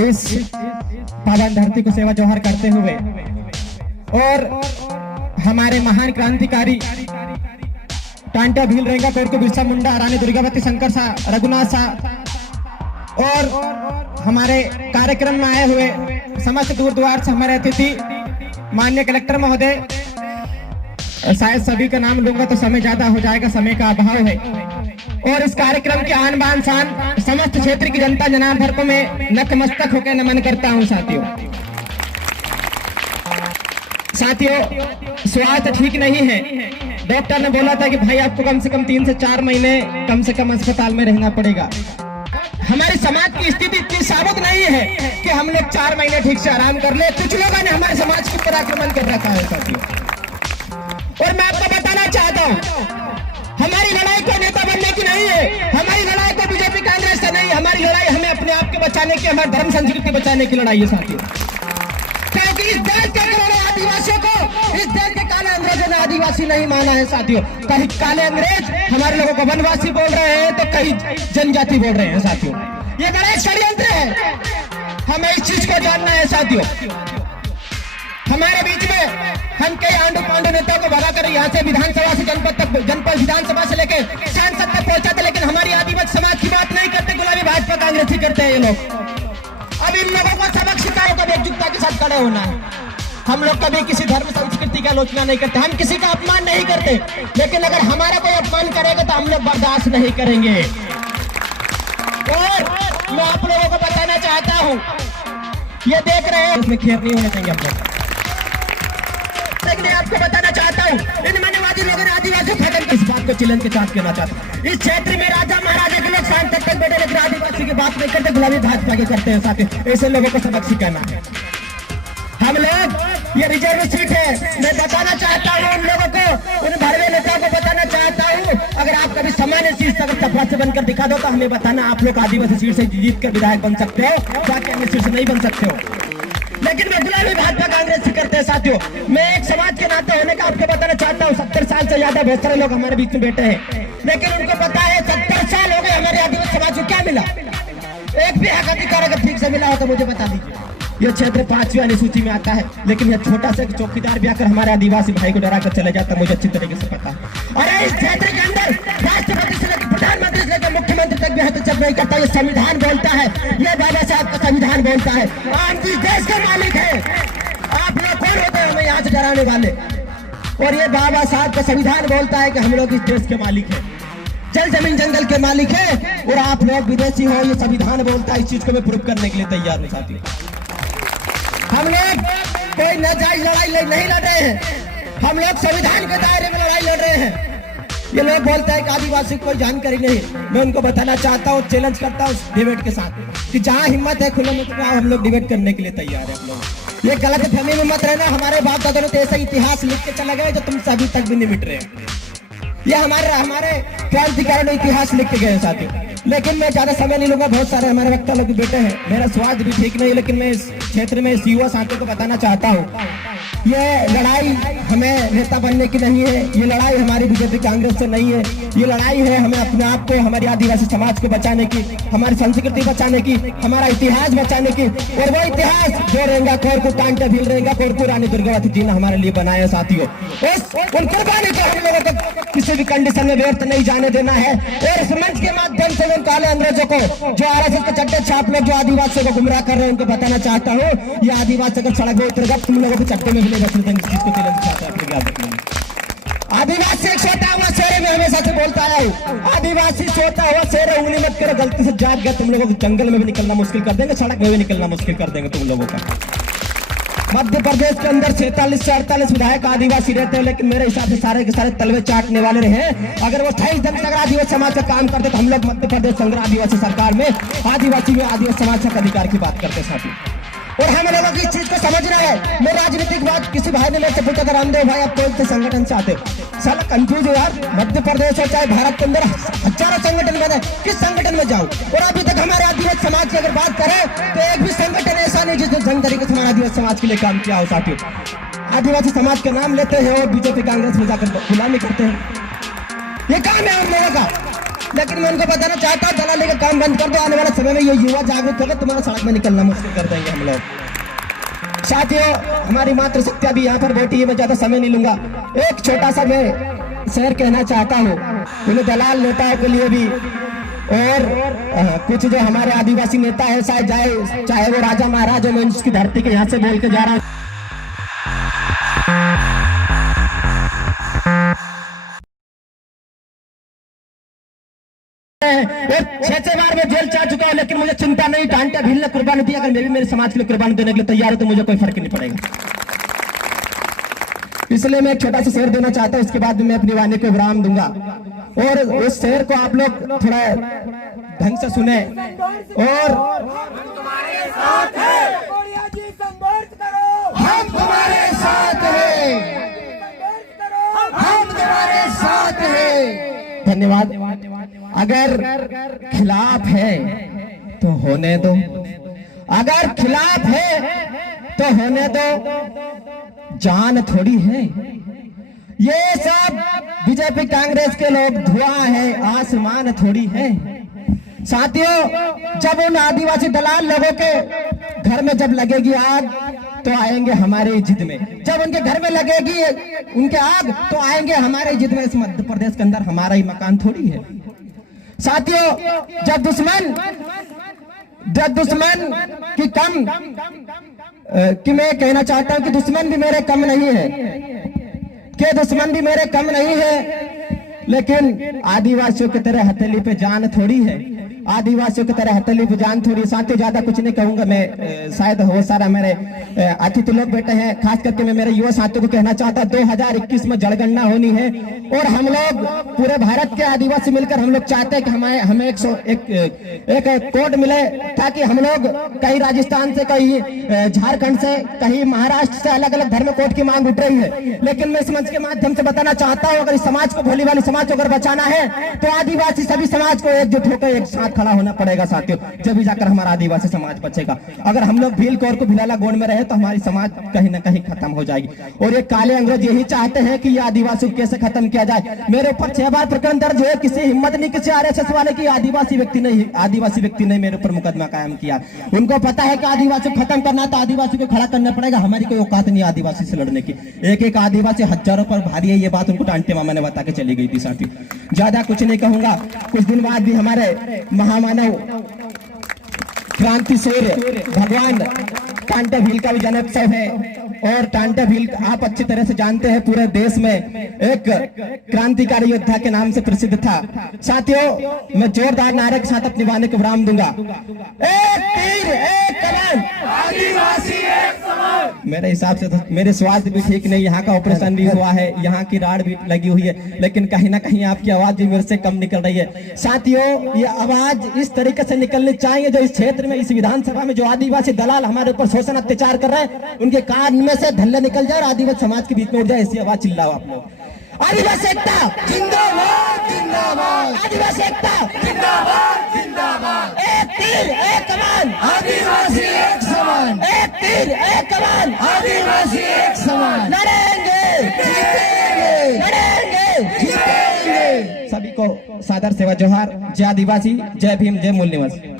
इस पावन धरती को सेवा जोहर करते हुए और हमारे महान क्रांतिकारी टांटा भील रेंगा कोरकू बिरसा मुंडा, रानी दुर्गावती, शंकर शाह, रघुनाथ शाह और हमारे कार्यक्रम में आए हुए समस्त दूर द्वार से हमारे अतिथि माननीय कलेक्टर महोदय, शायद सभी का नाम लूंगा तो समय ज्यादा हो जाएगा, समय का अभाव है। और इस कार्यक्रम के आन बान शान समस्त क्षेत्र की जनता जनार्दन को मैं नतमस्तक होकर नमन करता हूं। साथियों स्वास्थ्य ठीक नहीं है। डॉक्टर ने बोला था कि भाई आपको कम से कम 3 से 4 महीने कम से कम अस्पताल में रहना पड़ेगा। हमारे समाज की स्थिति इतनी साबुत नहीं है कि हम लोग 4 महीने ठीक से आराम कर ले। कुछ लोगों ने हमारे समाज के ऊपर आक्रमण कर रखा है साथियों। और मैं आपको बताना चाहता हूँ, हमारी लड़ाई कोई नेता बनने की नहीं है, हमारी लड़ाई कोई बीजेपी कांग्रेस से नहीं, हमारी लड़ाई हमें अपने आप के बचाने की, हमारे धर्म संस्कृति बचाने की लड़ाई है साथियों। क्योंकि इस देश के करोड़ों आदिवासियों को, इस देश के काले अंग्रेजों ने आदिवासी नहीं माना है साथियों। कहीं काले अंग्रेज हमारे लोगों को वनवासी बोल रहे हैं तो कहीं जनजाति बोल रहे हैं साथियों। ये बड़ा षड्यंत्र है, हमें इस चीज को जानना है साथियों। हमारे बीच में हम कई आंडू पांडू नेताओं को भगाकर यहाँ से विधानसभा से जनपद तक, जनपद विधानसभा से लेकर सांसद तक पहुंचाते, लेकिन हमारी आदिवासी समाज की बात नहीं करते, गुलाबी भाजपा कांग्रेस ही करते हैं ये लोग। अब इन लोगों को सबक सिखाओ, कभी एकजुटता के साथ खड़े होना है। हम लोग कभी किसी धर्म संस्कृति का आलोचना नहीं करते, हम किसी का अपमान नहीं करते, लेकिन अगर हमारा कोई अपमान करेगा तो हम लोग बर्दाश्त नहीं करेंगे। और मैं आप लोगों को बताना चाहता हूँ, ये देख रहे हैं इसमें खेर नहीं होने देंगे हम लोग। आपको बताना चाहता हूँ, इन मनवादी लोगों ने आदिवासी खत्म इस बात को चैलेंज के साथ कहना चाहता हूँ। इस क्षेत्र में राजा महाराजा के लोग शांत तक बैठे, लेकिन आदिवासी की बात नहीं करते, गुलाबी भाजपा के करते हैं साथियों। ऐसे लोगों को सबक सिखाना है हम लोग। ये रिजर्व सीट है, मैं बताना चाहता हूँ उन लोगों को, उन भरवे नेताओं को बताना चाहता हूँ, अगर आप कभी सामान्य सीट अगर सफा से बनकर दिखा दो तो हमें बताना आप लोग आदिवासी सीट से जीत कर विधायक बन सकते हो, बाकी अन्य सीट से नहीं बन सकते हो। लेकिन मैं गुलाबी भाजपा कांग्रेस से करते हैं साथियों। मैं एक समाज के नाते होने का आपको बताना चाहता हूँ, 70 साल से ज्यादा बहुत सारे लोग हमारे बीच में बैठे हैं, लेकिन उनको पता है 70 साल हो गए हमारे आदिवासी समाज को क्या मिला, एक भी हक अधिकार अगर ठीक से मिला हो तो मुझे बता दीजिए। यह क्षेत्र 5वीं अनुसूची में आता है, लेकिन यह छोटा सा चौकीदार भी आकर हमारे आदिवासी भाई को डरा कर चले जाता है, मुझे अच्छी तरीके से पता है। अरे इस क्षेत्र के अंदर राष्ट्रपति से लेकर प्रधानमंत्री से लेकर मुख्यमंत्री तक भी हस्तक्षेप नहीं करता। ये संविधान बोलता है, ये बाबा साहब का संविधान बोलता है, आप जिस देश के मालिक है, आप लोग कौन होते हैं हमें यहाँ से डराने वाले। और ये बाबा साहब का संविधान बोलता है कि हम लोग इस देश के मालिक है, जल जमीन जंगल के मालिक है, और आप लोग विदेशी हो, ये संविधान बोलता है। इस चीज को मैं प्रूव करने के लिए तैयार हूँ साथियों। हम लोग कोई नाजायज लड़ाई नहीं लड़ रहे हैं, हम लोग संविधान के दायरे में लड़ाई लड़ रहे हैं। ये लोग बोलते हैं कि आदिवासी को कोई जानकारी नहीं, मैं उनको बताना चाहता हूँ, चैलेंज करता हूँ डिबेट के साथ कि जहाँ हिम्मत है खुले में हम लोग डिबेट करने के लिए तैयार है। हम लोग ये गलत फहमी में मत रहना, हमारे बाप दादा ने तो ऐसा इतिहास लिख के चले गए जो तुमसे अभी तक भी नहीं मिट रहे। ये हमारे क्रांतिकारी ने इतिहास लिख के गए साथियों। लेकिन मैं ज्यादा समय नहीं लूंगा, बहुत सारे हमारे वक्ता लोग बैठे हैं, मेरा स्वास्थ्य भी ठीक नहीं, लेकिन मैं इस क्षेत्र में इस युवा साथियों को बताना चाहता हूँ, ये लड़ाई हमें नेता बनने की नहीं है, ये लड़ाई हमारी बीजेपी कांग्रेस से नहीं है, ये लड़ाई है हमें अपने आप को, हमारी आदिवासी समाज को बचाने की, हमारी संस्कृति बचाने की, हमारा इतिहास बचाने की। और वो इतिहास जो रेंगा कोरकू, टांटा भील रेंगा कोरकू, रानी दुर्गावती जी ने हमारे लिए बनाया साथियों। उन कुर्बानी को हम लोगों को किसी भी कंडीशन में व्यर्थ नहीं जाने देना है। और इस मंच के माध्यम से काले अंग्रेजों को, जो आरएसएस के चड्डे छाप लोग जो आदिवासियों को गुमराह कर रहे हैं, उनको बताना चाहता हूँ, ये आदिवासी अगर सड़क में उतरेगा तुम लोगों के चट्टे में भी नहीं बचने देंगे। इस चीज को चैलेंज चाहता है। आदिवासी एक सोता हुआ शेर में हमेशा से बोलता है, आदिवासी सोता हुआ शेर है, उंगली मत करो, गलती से जाग गया तुम लोगों को जंगल में भी निकलना मुश्किल कर देंगे, सड़क में भी निकलना मुश्किल कर देंगे तुम लोगों का। मध्य प्रदेश के अंदर 47 से 48 विधायक आदिवासी रहते हैं, लेकिन मेरे हिसाब से सारे के सारे तलवे चाटने वाले रहे। अगर वो 28 ढंग से आदिवासी समाज का काम करते तो हम लोग मध्य प्रदेश संग्रह आदिवासी सरकार में आदिवासी समाज का अधिकार की बात करते साथी। और हमें लोगों की इस चीज को समझना है। मैं राजनीतिक बात, किसी भाई ने मेरे से पूछा था, रामदेव भाई आप कौन से संगठन से आते हो? साला कंफ्यूज हो यार, मध्य प्रदेश हो चाहे भारत के अंदर हजारों संगठन बने, किस संगठन में जाऊं? और अभी तक हमारे आदिवासी समाज की अगर बात करें तो एक भी संगठन ऐसा नहीं जिसने जंग तरीके से हमारे आदिवासी समाज के लिए काम किया हो साथियों। आदिवासी समाज का नाम लेते हैं और बीजेपी कांग्रेस में जाकर गुलामी करते हैं, ये काम है हम लोगों का। लेकिन मैं उनको बताना चाहता हूँ दलाली का काम बंद कर दो। आने वाले समय में ये युवा जागरूक होगा, तुम्हारा सड़क में निकलना मुश्किल कर देंगे हम लोग। साथियों, हमारी मातृशक्ति भी यहाँ पर बैठी है, मैं ज्यादा समय नहीं लूंगा। एक छोटा सा मैं शेर कहना चाहता हूँ उन्हें दलाल नेताओं के लिए भी, और कुछ जो हमारे आदिवासी नेता है, शायद चाहे वो राजा महाराज हो, मैं उसकी धरती के यहाँ से बोल के जा रहा हूँ। छह बार मैं जेल जा चुका हूं, लेकिन मुझे चिंता नहीं। टांटा भील ने कुर्बानी दी, अगर मैं भी मेरे समाज के लिए कुर्बानी देने के लिए तैयार हूं तो मुझे कोई फर्क नहीं पड़ेगा। इसलिए मैं एक छोटा सा शेर देना चाहता हूं, उसके बाद मैं अपनी वाणी को विराम दूंगा। और उस शेर को आप लोग थोड़ा ढंग से सुने। और हम तुम्हारे साथ हैं, हम तुम्हारे साथ हैं, हम तुम्हारे साथ हैं। धन्यवाद। अगर खिलाफ है तो होने दो, अगर खिलाफ है तो होने दो, जान थोड़ी है। ये सब बीजेपी कांग्रेस के लोग धुआं है, आसमान थोड़ी है। साथियों, जब उन आदिवासी दलाल लोगों के घर में जब लगेगी आग तो आएंगे हमारे जिद में, जब उनके घर में लगेगी उनके आग तो आएंगे हमारे जिद में। इस मध्य प्रदेश के अंदर हमारा ही मकान थोड़ी है। साथियों, जब दुश्मन की कम कि मैं कहना चाहता हूं कि दुश्मन भी मेरे कम नहीं है, कि दुश्मन भी मेरे कम नहीं है, लेकिन आदिवासियों की तरह हथेली पे जान थोड़ी है, आदिवासियों की तरह हथेली पे जान थोड़ी है। साथियों, ज्यादा कुछ नहीं कहूंगा मैं, शायद हो सारा मेरे अतिथि लोग बैठे हैं, खास करके मैं मेरे युवा साथियों को कहना चाहता 2021 में जनगणना होनी है, और हम लोग पूरे भारत के आदिवासी मिलकर हम लोग चाहते हैं कि हमें एक कोड मिले, ताकि हम लोग कहीं राजस्थान से, कहीं झारखंड से, कहीं महाराष्ट्र से अलग अलग धर्म कोड की मांग उठ रही है। लेकिन मैं इस मंच के माध्यम से बताना चाहता हूँ, अगर इस समाज को, भोली वाली समाज को अगर बचाना है तो आदिवासी सभी समाज को एकजुट होकर एक साथ खड़ा होना पड़ेगा साथियों, जब भी जाकर हमारा आदिवासी समाज बचेगा। अगर हम लोग भील कौर को भिलाला गोंड में रहे तो हमारी समाज कहीं ना कहीं खत्म हो जाएगी। और ये काले अंग्रेज यही चाहते हैं कि ये आदिवासी को कैसे खत्म किया जाए। मेरे ऊपर 6 बार प्रकरण दर्ज है, किसी हिम्मत नहीं किसी आरएसएस वाले की, आदिवासी व्यक्ति ने मेरे ऊपर मुकदमा कायम किया। उनको पता है कि आदिवासी को खत्म करना तो आदिवासी को खड़ा करना पड़ेगा, हमारी कोई औकात नहीं आदिवासी से लड़ने की। एक आदिवासी हजारों पर भारी है, ये बात उनको टांटे मामा ने बता के चली गई थी साथी। ज्यादा कुछ नहीं कहूंगा। कुछ दिन बाद भी हमारे महामानव क्रांति सूर्य भगवान टांटा भील का भी जन्मोत्सव है, और टांटा भील आप अच्छी तरह से जानते हैं, पूरे देश में एक क्रांतिकारी योद्धा के नाम से प्रसिद्ध था। साथियों, मैं जोरदार नारे के साथ अपनी वाणी को विराम दूंगा। एक तीर एक कमान, आदिवासी एक समान। मेरे हिसाब से तो मेरे स्वास्थ्य भी ठीक नहीं, यहाँ का ऑपरेशन भी हुआ है, यहाँ की राड भी लगी हुई है, लेकिन कहीं ना कहीं आपकी आवाज भी मेरे से कम निकल रही है। साथियों, ये आवाज इस तरीके से निकलनी चाहिए जो इस क्षेत्र में, इस विधानसभा में जो आदिवासी दलाल हमारे ऊपर शोषण अत्याचार कर रहे हैं, उनके कान में से धल्ले निकल जाए और आदिवासी समाज के बीच में उठ जाए। ऐसी आवाज चिल्लाओ आप लोग। आदिवासी एकता जिंदाबाद, जिंदाबाद। आदिवासी एकता जिंदाबाद, जिंदाबाद। एक तीर एक कमान, आदिवासी एक समान। एक तीर एक कमान, आदिवासी एक समान। लड़ेंगे जीतेंगे, लड़ेंगे जीतेंगे। सभी को सादर सेवा जोहार। जय आदिवासी, जय भीम, जय मूल निवासी।